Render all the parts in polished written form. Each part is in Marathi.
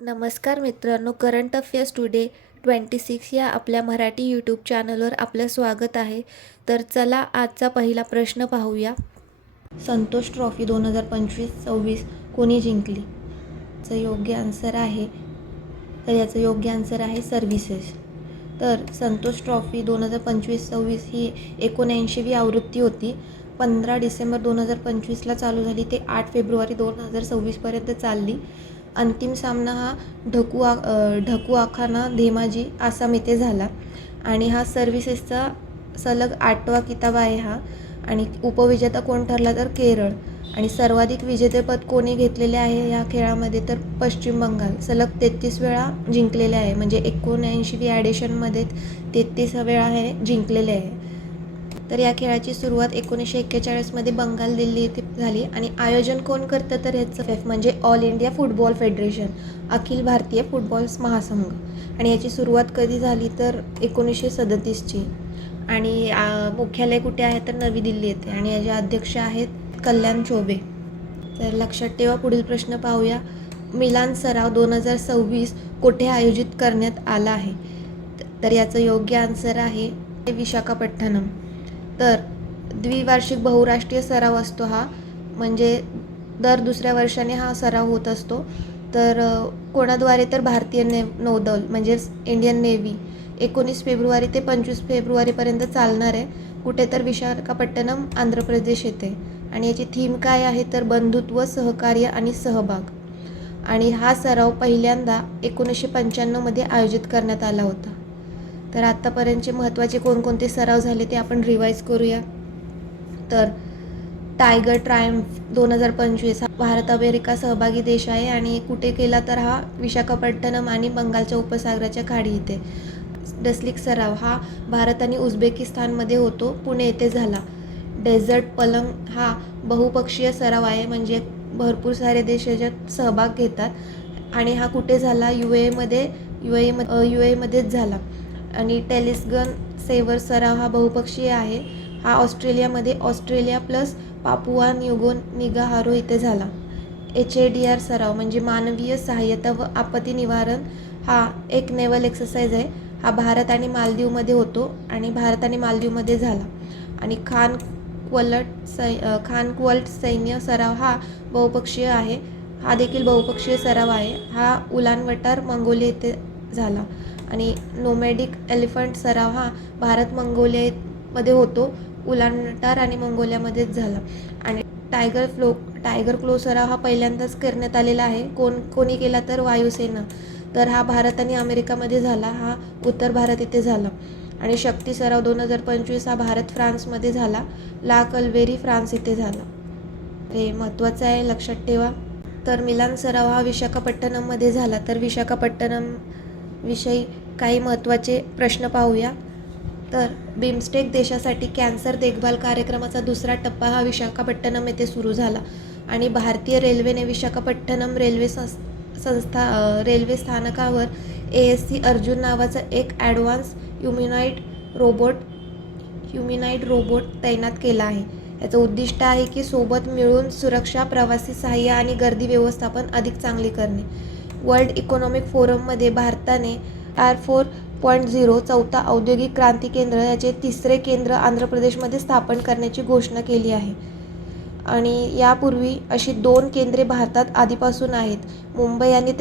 नमस्कार मित्रांनो, करंट अफेअर्स टुडे 26 या आपल्या मराठी यूट्यूब चॅनलवर आपलं स्वागत आहे. तर चला आजचा पहिला प्रश्न पाहूया. संतोष ट्रॉफी 2025-26 कोणी जिंकली? याचं योग्य आन्सर आहे सर्व्हिसेस. तर संतोष ट्रॉफी 2025-26 ही 79वी आवृत्ती होती. 15 डिसेंबर 2025ला चालू झाली ते 8 फेब्रुवारी 2026पर्यंत चालली. अंतिम सामना हा ढकुआखाना धेमाजी आसाम येथे झाला आणि हा सर्व्हिसेसचा सलग 8वा किताब आहे हा. आणि उपविजेता कोण ठरला तर केरळ. आणि सर्वाधिक विजेतेपद कोणी घेतलेले आहे या खेळामध्ये तर पश्चिम बंगाल सलग 33 वेळा जिंकलेले आहे. म्हणजे 79वी ॲडिशनमध्ये 33 वेळा हे जिंकलेले आहे. तर या खेळाची सुरुवात 1941मध्ये बंगाल दिल्ली येथे झाली. आणि आयोजन कोण करतं तर ह्याचं म्हणजे all India football federation, Akhil Bharatiya football महासंघ. आणि याची सुरुवात कधी झाली तर 1937ची. आणि मुख्यालय कुठे आहे तर नवी दिल्ली येथे. आणि याचे अध्यक्ष आहेत कल्याण चौबे. तर लक्षात ठेवा. पुढील प्रश्न पाहूया. मिलान सराव 2026 कुठे आयोजित करण्यात आला आहे? तर याचं योग्य आन्सर आहे विशाखापट्टणम. तर द्विवार्षिक बहुराष्ट्रीय सराव असतो हा, म्हणजे दर दुसऱ्या वर्षाने हा सराव होत असतो. तर कोणाद्वारे तर भारतीय नौदल म्हणजेच इंडियन नेव्ही. 19 फेब्रुवारी ते 25 फेब्रुवारीपर्यंत चालणार आहे. कुठे तर विशाखापट्टणम, आंध्र प्रदेश येथे. आणि याची थीम काय आहे तर बंधुत्व, सहकार्य आणि सहभाग. आणि हा सराव पहिल्यांदा 1995मध्ये आयोजित करण्यात आला होता. तर आत्तापर्यंतचे महत्त्वाचे कोणकोणते सराव झाले ते आपण रिवाईज करूया. तर टायगर ट्रायम्फ 2025 हा भारत अमेरिका सहभागी देश आहे आणि कुठे केला तर हा विशाखापट्टणम आणि बंगालच्या उपसागराच्या खाडी इथे. डसलिक सराव हा भारत आणि उझबेकिस्तानमध्ये होतो, पुणे येथे झाला. डेझर्ट पलंग हा बहुपक्षीय सराव आहे, म्हणजे भरपूर सारे देश याच्यात सहभाग घेतात. आणि हा कुठे झाला? UAEमध्येच झाला. आणि टेलिस्गन सेवर सराव हा बहुपक्षीय आहे. हा ऑस्ट्रेलियामध्ये ऑस्ट्रेलिया प्लस पापुआ निगाहारू इथे झाला. HADR सराव म्हणजे मानवीय सहाय्यता व आपत्ती निवारण हा एक नेव्हल एक्सरसाइज आहे. हा भारत आणि मालदीवमध्ये होतो आणि भारत आणि मालदीवमध्ये झाला. आणि खानक्वलट सैन्य सराव हा बहुपक्षीय आहे. हा देखील बहुपक्षीय सराव आहे. हा उलानबटार मंगोलिया येथे झाला. आणि नोमॅडिक एलिफंट सराव हा भारत मंगोलियामध्ये होतो, उलानबटार आणि मंगोलियामध्येच झाला. आणि टायगर क्लो सराव हा पहिल्यांदाच करण्यात आलेला आहे. कोणी केला तर वायुसेना. तर हा भारत आणि अमेरिकामध्ये झाला. हा उत्तर भारत येथे झाला. आणि शक्ती सराव 2025 हा भारत फ्रान्समध्ये झाला. ला कल्वेरी फ्रान्स येथे झाला. हे महत्त्वाचं आहे, लक्षात ठेवा. तर मिलान सराव हा विशाखापट्टणममध्ये झाला. तर विशाखापट्टणम विषयी काही महत्त्वाचे प्रश्न पाहूया. तर बिमस्टेक देशासाठी कॅन्सर देखभाल कार्यक्रमाचा दुसरा टप्पा हा विशाखापट्टणम येथे सुरू झाला. आणि भारतीय रेल्वेने विशाखापट्टणम रेल्वे स्थानकावर ASC अर्जुन नावाचा एक ॲडव्हान्स ह्युमिनाइड रोबोट तैनात केला आहे. याचं उद्दिष्ट आहे की सोबत मिळून सुरक्षा, प्रवासी सहाय्य आणि गर्दी व्यवस्थापन अधिक चांगले करणे. वर्ल्ड इकॉनॉमिक फोरममध्ये भारताने R4.0 चौथा औद्योगिक क्रांती केंद्र याचे तिसरे केंद्र आंध्र प्रदेशमध्ये स्थापन करण्याची घोषणा केली आहे. आणि यापूर्वी अशी 2 केंद्रे भारतात आधीपासून आहेत, मुंबई आणि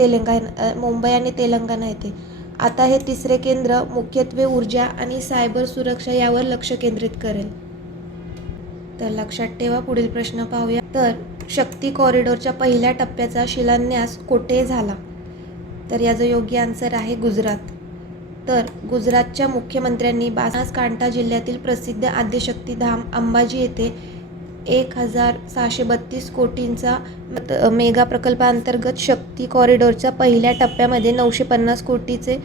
तेलंगणा येथे. आता हे तिसरे केंद्र मुख्यत्वे ऊर्जा आणि सायबर सुरक्षा यावर लक्ष केंद्रित करेल. तर लक्षात ठेवा. पुढील प्रश्न पाहूया. तर शक्ती कॉरिडॉरच्या पहिल्या टप्प्याचा शिलान्यास कोठे झाला? तर याचं योग्य आन्सर आहे गुजरात. तर गुजरातच्या मुख्यमंत्र्यांनी बनासकांठा जिल्ह्यातील प्रसिद्ध आद्यशक्तीधाम अंबाजी येथे 1632 कोटींचा मेगा प्रकल्पांतर्गत शक्ती कॉरिडॉरच्या पहिल्या टप्प्यामध्ये 950 कोटीचे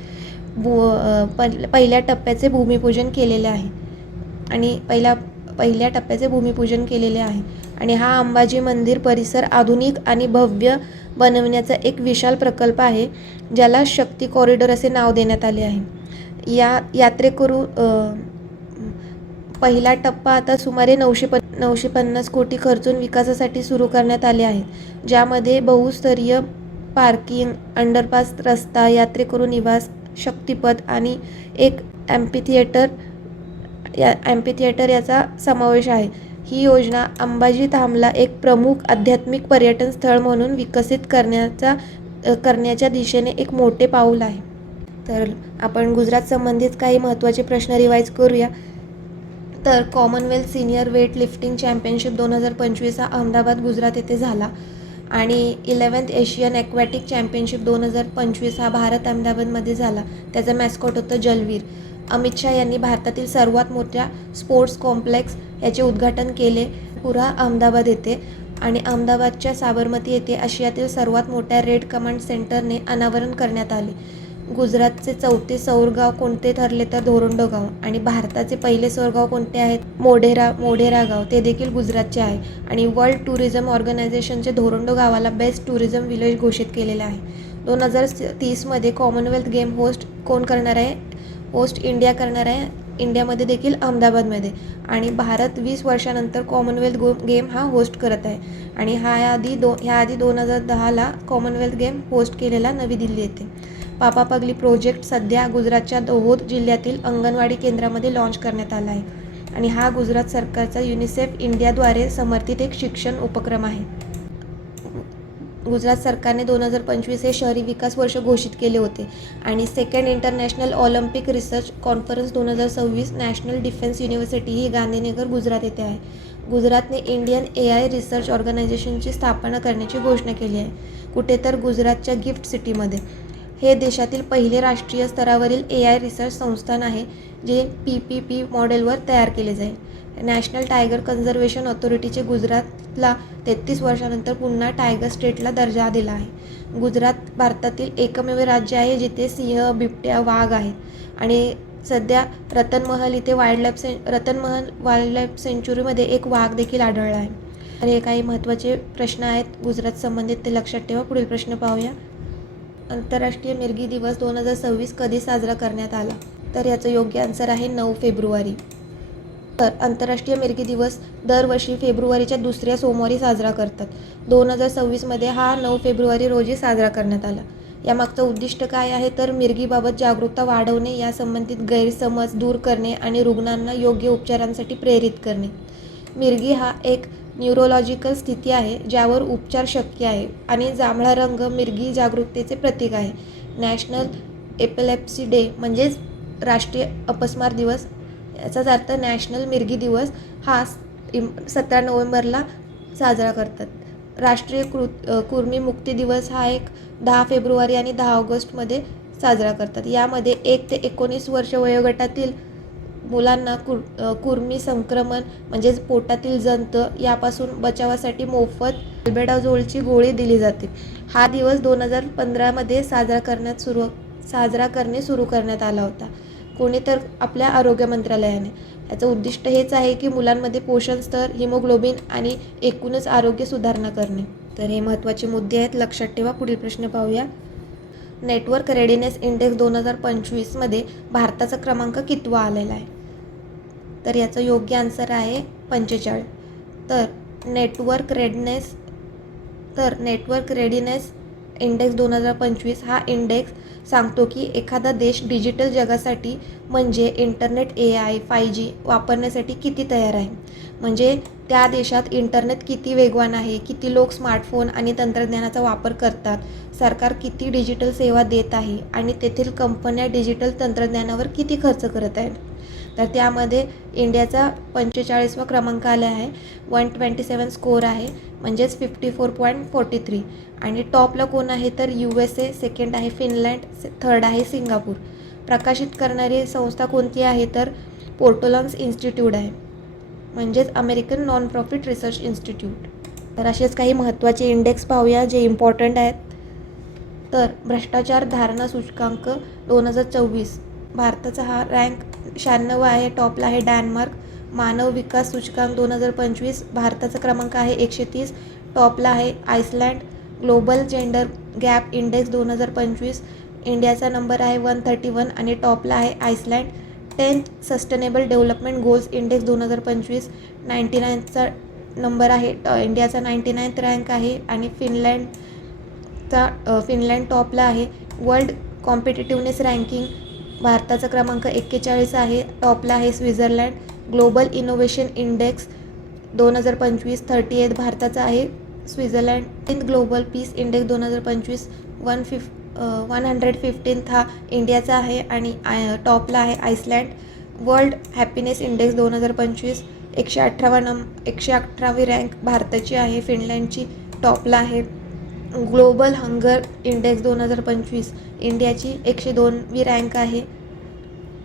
पहिल्या टप्प्याचे भूमिपूजन केलेले आहे. आणि पहिल्या टप्प्याचे भूमिपूजन केलेले आहे. आणि हा अंबाजी मंदिर परिसर आधुनिक आणि भव्य बनवण्याचा एक विशाल प्रकल्प आहे, ज्याला शक्ती कॉरिडॉर असे नाव देण्यात आले आहे. या यात्रेकरू पहिला टप्पा आता सुमारे 950 कोटी खर्चून विकासासाठी सुरू करण्यात आले आहे, ज्यामध्ये बहुस्तरीय पार्किंग, अंडरपास, रस्ता, यात्रेकरू निवास, शक्तिपथ आणि एक ॲम्फीथिएटर याचा समावेश आहे. ही योजना अंबाजी धामला एक प्रमुख आध्यात्मिक पर्यटन स्थळ म्हणून विकसित करण्याच्या दिशेने एक मोठे पाऊल आहे. तर आपण गुजरात संबंधित काही महत्त्वाचे प्रश्न रिवाईज करूया. तर Commonwealth senior weight lifting championship 2025 हा अहमदाबाद, गुजरात येथे झाला. आणि 11th एशियन ॲक्वॅटिक चॅम्पियनशिप 2025 हा भारत, अहमदाबादमध्ये झाला. त्याचं मॅस्कॉट होतं जलवीर. अमित शाह यांनी भारतातील सर्वात मोठ्या स्पोर्ट्स कॉम्प्लेक्स याचे उद्घाटन केले पुरा अहमदाबाद येथे. आणि अहमदाबादच्या साबरमती येथे आशियातील सर्वात मोठ्या रेड कमांड सेंटरने अनावरण करण्यात आले. गुजरातचे 4थे सौर गाव कोणते ठरले तर धोरडो गाव. आणि भारताचे पहिले सौर गाव कोणते आहेत? मोढेरा गाव, ते देखील गुजरातचे आहे. आणि वर्ल्ड टुरिझम ऑर्गनायझेशनचे धोरडो गावाला बेस्ट टुरिझम विलेज घोषित केलेले आहे. 2030मध्ये कॉमनवेल्थ गेम होस्ट कोण करणार आहे? होस्ट इंडिया करणार आहे. इंडियामध्ये देखील अहमदाबादमध्ये. आणि भारत 20 वर्षानंतर कॉमनवेल्थ गेम हा होस्ट करत आहे. आणि ह्याआधी 2010ला कॉमनवेल्थ गेम होस्ट केलेला नवी दिल्ली येथे. पापा पगली प्रोजेक्ट सध्या गुजरातच्या दाहोद जिल्ह्यातील अंगणवाडी केंद्रामध्ये लॉन्च करण्यात आला आहे. आणि हा गुजरात सरकारचा युनिसेफ इंडियाद्वारे समर्थित एक शिक्षण उपक्रम आहे. गुजरात सरकारने 2025 हे शहरी विकास वर्ष घोषित केले होते. आणि 2nd international Olympic research conference 2026 national defence university ही गांधीनगर, गुजरात येथे आहे. गुजरातने इंडियन AI रिसर्च ऑर्गनायझेशनची स्थापना करण्याची घोषणा केली आहे. कुठे तर गुजरातच्या गिफ्ट सिटीमध्ये. हे देशातील पहिले राष्ट्रीय स्तरावरील AI रिसर्च संस्थान आहे जे PPP मॉडेलवर तयार केले जाईल. नॅशनल टायगर कन्झर्वेशन ऑथॉरिटीचे गुजरातला 33 वर्षानंतर पुन्हा टायगर स्टेटला दर्जा दिला आहे. गुजरात भारतातील एकमेव राज्य आहे जिथे सिंह, बिबट्या, वाघ आहेत. आणि सध्या रतनमहल इथे वाईल्डलाईफ सेंच्युरीमध्ये एक वाघ देखील आढळला आहे. तर हे काही महत्त्वाचे प्रश्न आहेत गुजरात संबंधित, ते लक्षात ठेवा. पुढील प्रश्न पाहूया. आंतरराष्ट्रीय मिरगी दिवस 2026 कधी साजरा करण्यात आला? तर याचं योग्य आन्सर आहे 9 फेब्रुवारी. तर आंतरराष्ट्रीय मिरगी दिवस दरवर्षी फेब्रुवारीच्या 2ऱ्या सोमवारी साजरा करतात. 2026मध्ये हा 9 फेब्रुवारी रोजी साजरा करण्यात आला. यामागचं उद्दिष्ट काय आहे तर मिरगीबाबत जागरूकता वाढवणे, या संबंधित गैरसमज दूर करणे आणि रुग्णांना योग्य उपचारांसाठी प्रेरित करणे. मिरगी हा एक न्यूरोलॉजिकल स्थिती आहे ज्यावर उपचार शक्य आहे. आणि जांभळा रंग मिरगी जागरूकतेचे प्रतीक आहे. नॅशनल एपिलेप्सी डे म्हणजेच राष्ट्रीय अपस्मार दिवस, याचाच अर्थ नॅशनल मिरगी दिवस हा 17 नोव्हेंबरला साजरा करतात. राष्ट्रीय कुर्मी मुक्ती दिवस हा एक 10 फेब्रुवारी आणि 10 ऑगस्टमध्ये साजरा करतात. यामध्ये 1 ते 19 वर्ष वयोगटातील मुलांना कुर्मी संक्रमण म्हणजेच पोटातील जंत यापासून बचावासाठी मोफत अल्बेंडाझोलची गोळी दिली जाते. हा दिवस 2015मध्ये साजरा करणे सुरू करण्यात आला होता. कोणी तर आपल्या आरोग्य मंत्रालयाने. याचं उद्दिष्ट हेच आहे की मुलांमध्ये पोषण स्तर, हिमोग्लोबिन आणि एकूणच आरोग्य सुधारणा करणे. तर हे महत्त्वाचे मुद्दे आहेत, लक्षात ठेवा. पुढील प्रश्न पाहूया. नेटवर्क रेडिनेस इंडेक्स 2025मध्ये भारताचा क्रमांक कितवा आलेला आहे? तर याचं योग्य आन्सर आहे 45. तर नेटवर्क रेडिनेस इंडेक्स 2025 हा इंडेक्स सांगतो की एखादा देश डिजिटल जगासाठी म्हणजे इंटरनेट, AI, 5G वापरण्यासाठी किती तयार आहे. म्हणजे त्या देशात इंटरनेट किती वेगवान आहे, किती लोक स्मार्टफोन आणि तंत्रज्ञानाचा वापर करतात, सरकार किती डिजिटल सेवा देत आहे आणि तेथील कंपन्या डिजिटल तंत्रज्ञानावर किती खर्च करत आहेत. तर त्यामध्ये इंडियाचा 45वा क्रमांक आला आहे. 127 स्कोअर आहे, म्हणजेच 54.43. आणि टॉपला कोण आहे तर USA, 2nd आहे फिनलँड, 3rd आहे सिंगापूर. प्रकाशित करणारी संस्था कोणती आहे तर पोर्टोलन्स इन्स्टिट्यूट आहे, म्हणजेच American non profit research institute. तर असेच काही महत्त्वाचे इंडेक्स पाहूया जे इम्पॉर्टंट आहेत. तर भ्रष्टाचार धारणा सूचकांक 2024 भारताचा हा रँक 96 आहे. टॉपला आहे डेन्मार्क. मानव विकास सूचकांक 2025 भारताचा क्रमांक आहे 130. टॉपला आहे Iceland. Global gender gap index 2025 इंडियाचा नंबर आहे 131 आणि टॉपला आहे Iceland. 10th sustainable development goals index 2025 99चा नंबर आहे. इंडियाचा 99th रँक आहे आणि फिनलँड फिनलँड टॉपला आहे. वर्ल्ड कॉम्पिटिटिव्हनेस रँकिंग भारताचा क्रमांक 41 आहे. टॉपला आहे स्वित्झर्लंड. ग्लोबल इनोव्हेशन इंडेक्स 2025 38 भारताचा आहे. स्वित्झर्लंड. ग्लोबल पीस इंडेक्स 2025 115 हा इंडियाचा आहे आणि टॉपला आहे आईसलँड. वर्ल्ड हॅपीनेस इंडेक्स 2025 118वी रँक भारताची आहे. फिनलँडची टॉपला आहे. ग्लोबल हंगर इंडेक्स 2025 इंडियाची 102वी रँक आहे.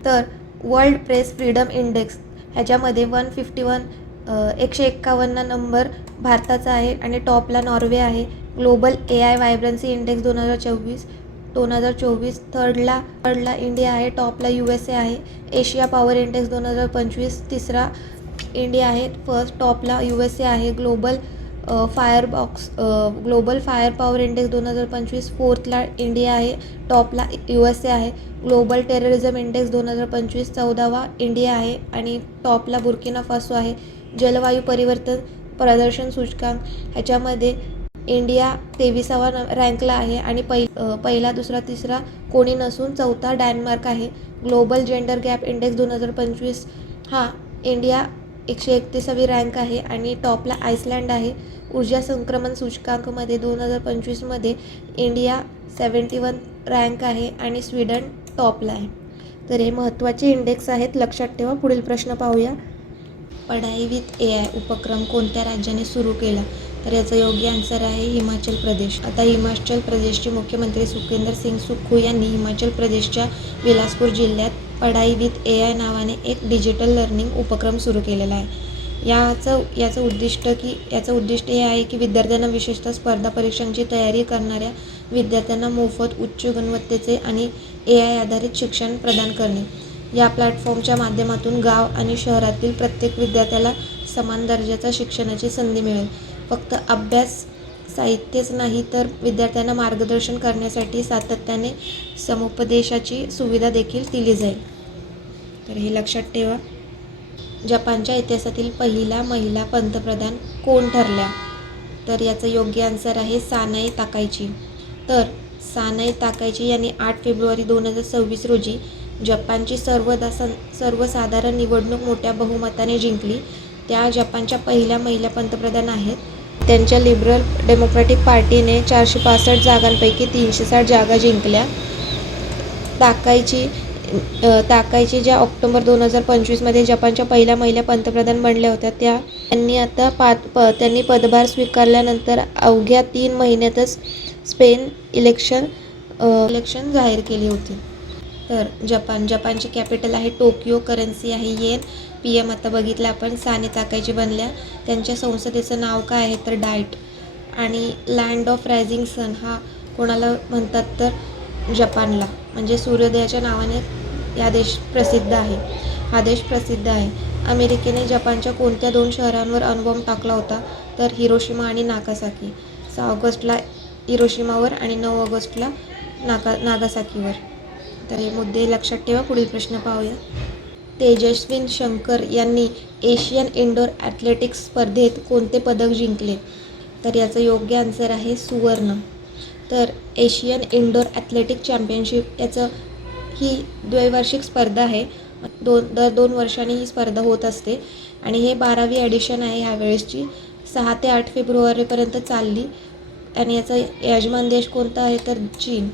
तर वर्ल्ड प्रेस फ्रीडम इंडेक्स ह्याच्यामध्ये 151 नंबर भारताचा आहे आणि टॉपला नॉर्वे आहे. ग्लोबल AI व्हायब्रन्सी इंडेक्स 2024 थर्डला इंडिया आहे. टॉपला USA आहे. एशिया पॉवर इंडेक्स 2025 तिसरा इंडिया आहे. फर्स्ट टॉपला USA आहे. ग्लोबल फायर पॉवर इंडेक्स 2025 फोर्थला इंडिया आहे. टॉपला USA आहे. ग्लोबल टेररिझम इंडेक्स 2025 14वा इंडिया आहे आणि टॉपला बुर्किना फासो आहे. जलवायू परिवर्तन प्रदर्शन सूचकांक ह्याच्यामध्ये इंडिया 23वा रँकला आहे आणि पहिला दुसरा तिसरा कोणी नसून चौथा डेन्मार्क आहे. ग्लोबल जेंडर गॅप इंडेक्स 2025 हा इंडिया 131वी रँक आहे आणि टॉपला आईसलँड आहे. ऊर्जा संक्रमण सूचकांकमध्ये 2025मध्ये इंडिया 71 रँक आहे आणि स्वीडन टॉपला आहे. तर हे महत्त्वाचे इंडेक्स आहेत, लक्षात ठेवा. पुढील प्रश्न पाहूया. पढाई विथ AI उपक्रम कोणत्या राज्याने सुरू केला? तर याचं योग्य आन्सर आहे हिमाचल प्रदेश. आता हिमाचल प्रदेशचे मुख्यमंत्री सुखविंदर सिंग सुक्खू यांनी हिमाचल प्रदेशच्या बिलासपूर जिल्ह्यात पढाई विथ AI नावाने एक डिजिटल लर्निंग उपक्रम सुरू केलेला आहे. याचं उद्दिष्ट हे आहे की विद्यार्थ्यांना, विशेषतः स्पर्धा परीक्षांची तयारी करणाऱ्या विद्यार्थ्यांना मोफत, उच्च गुणवत्तेचे आणि AI आधारित शिक्षण प्रदान करणे. या प्लॅटफॉर्मच्या माध्यमातून गाव आणि शहरातील प्रत्येक विद्यार्थ्याला समान दर्जाच्या शिक्षणाची संधी मिळेल. फक्त अभ्यास साहित्यच नाही तर विद्यार्थ्यांना मार्गदर्शन करण्यासाठी सातत्याने समुपदेशाची सुविधा देखील दिली जाईल. तर हे लक्षात ठेवा. जपानच्या इतिहासातील पहिला महिला पंतप्रधान कोण ठरल्या? तर याचं योग्य आन्सर आहे सानाई ताकाइची. तर सानाई ताकाइची यांनी 8 फेब्रुवारी 2026 रोजी जपानची सर्वसाधारण निवडणूक मोठ्या बहुमताने जिंकली. त्या जपानच्या पहिल्या महिला पंतप्रधान आहेत. त्यांच्या लिबरल डेमोक्रॅटिक पार्टीने 465 जागांपैकी 360 जागा जिंकल्या. ताकाइची ज्या ऑक्टोबर 2025मध्ये जपानच्या पहिल्या महिला पंतप्रधान बनल्या होत्या, त्यांनी पदभार स्वीकारल्यानंतर अवघ्या 3 महिन्यातच स्पेन इलेक्शन जाहीर केली होती. तर जपानची कॅपिटल आहे टोकियो. करन्सी आहे येन. PM आता बघितलं आपण. साने ताकाइची बनल्या. त्यांच्या संसदेचं नाव काय आहे तर डाएट. आणि लँड ऑफ रायझिंग सन हा कोणाला म्हणतात तर जपानला, म्हणजे सूर्योदयाच्या नावाने हा देश प्रसिद्ध आहे. अमेरिकेने जपानच्या कोणत्या 2 शहरांवर अणुबॉम्ब टाकला होता तर हिरोशिमा आणि नागासाकी. 6 ऑगस्टला हिरोशिमावर आणि 9 ऑगस्टला नागासाकीवर. तर हे मुद्दे लक्षात ठेवा. पुढील प्रश्न पाहूया. तेजस्विन शंकर यांनी एशियन इंडोर ॲथलेटिक्स स्पर्धेत कोणते पदक जिंकले? तर याचं योग्य आन्सर आहे सुवर्ण. तर एशियन इंडोर ॲथलेटिक चॅम्पियनशिप ही द्वैवार्षिक स्पर्धा आहे. दर 2 वर्षांनी ही स्पर्धा होत असते आणि हे 12वी ॲडिशन आहे ह्यावेळेसची. 6 ते 8 फेब्रुवारीपर्यंत चालली आणि याचा यजमान देश कोणता आहे तर चीन.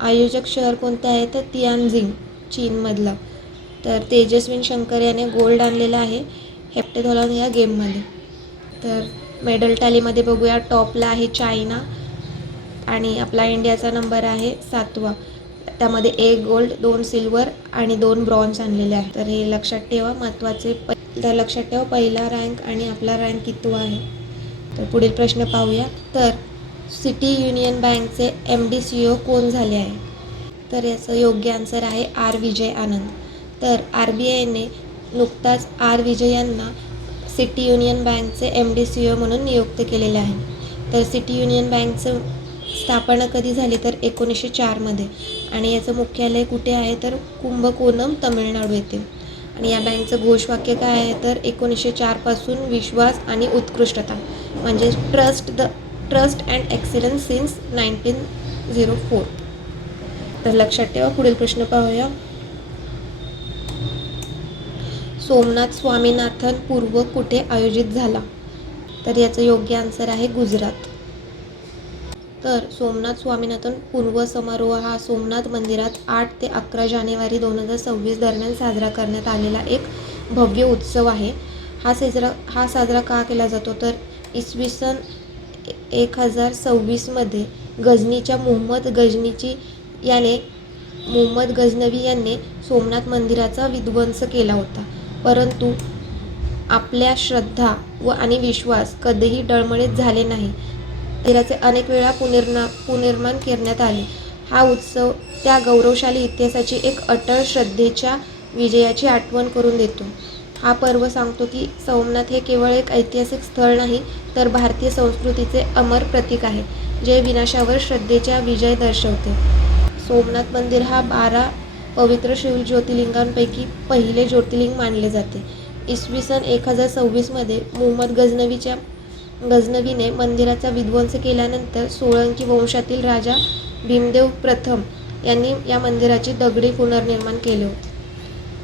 आयोजक शहर कोणते आहे तर तियानजिंग चीनमधलं. तर तेजस्विन शंकर याने गोल्ड आणलेला आहे हेप्टॅथॉलॉन या गेममध्ये. तर मेडल टॅलीमध्ये बघूया. टॉपला आहे चायना आणि आपला इंडियाचा नंबर आहे 7वा. त्यामध्ये 1 गोल्ड, 2 सिल्वर आणि 2 ब्रॉन्झ आणलेले आहे. तर हे लक्षात ठेवा, महत्त्वाचे. तर लक्षात ठेवा पहिला रँक आणि आपला रँक कितवा आहे. तर पुढील प्रश्न पाहूया. तर सिटी युनियन बँकचे MD CEO कोण झाले आहे? तर याचं योग्य आन्सर आहे R. विजय आनंद. तर RBIने नुकताच R. विजय यांना सिटी युनियन बँकचे MD CEO म्हणून नियुक्त केलेले आहे. तर सिटी युनियन बँकचं स्थापना कधी झाली तर 1904मध्ये आणि याचं मुख्यालय कुठे आहे तर कुंभकोणम, तमिळनाडू येथे. आणि या बँकचं घोषवाक्य काय आहे तर 1904 पासून विश्वास आणि उत्कृष्टता, म्हणजे trust the trust and excellence since 1904. तर लक्षात ठेवा. पुढील प्रश्न पाहूया. सोमनाथ स्वामीनाथन पूर्व कुठे आयोजित झाला? तर याचं योग्य आन्सर आहे गुजरात. तर सोमनाथ स्वामीनाथन पूर्व समारोह हा सोमनाथ मंदिरात 8 ते 11 जानेवारी 2026 दरम्यान साजरा करण्यात आलेला एक भव्य उत्सव आहे. हा साजरा का केला जातो? तर इसवी सन 1026 मध्ये गझनीच्या मुहम्मद गझनवी याने सोमनाथ मंदिराचा विध्वंस केला होता. परंतु आपल्या श्रद्धा आणि विश्वास कधीही डळमळीत झाले नाही. मंदिराचे अनेक वेळा पुनर्निर्माण करण्यात आले. हा उत्सव त्या गौरवशाली इतिहासाची एक अटळ श्रद्धेच्या विजयाची आठवण करून देतो. हा पर्व सांगतो की सोमनाथ हे केवळ एक ऐतिहासिक स्थळ नाही, तर भारतीय संस्कृतीचे अमर प्रतीक आहे, जे विनाशावर श्रद्धेचा विजय दर्शवते. सोमनाथ मंदिर हा 12 पवित्र शिवज्योतिर्लिंगांपैकी पहिले ज्योतिर्लिंग मानले जाते. इसवी सन 1026 मध्ये मुहम्मद गझनवीने मंदिराचा विध्वंस केल्यानंतर सोळंकी वंशातील राजा भीमदेव प्रथम यांनी या मंदिराचे दगडी पुनर्निर्माण केले होते.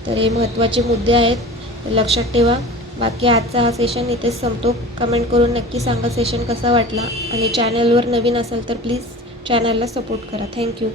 तर हे महत्त्वाचे मुद्दे आहेत, लक्षात ठेवा. बाकी आजचा हा सेशन इथेच संपतो. कमेंट करून नक्की सांगा सेशन कसा वाटला, आणि चॅनलवर नवीन असाल तर प्लीज चॅनलला सपोर्ट करा. थँक्यू.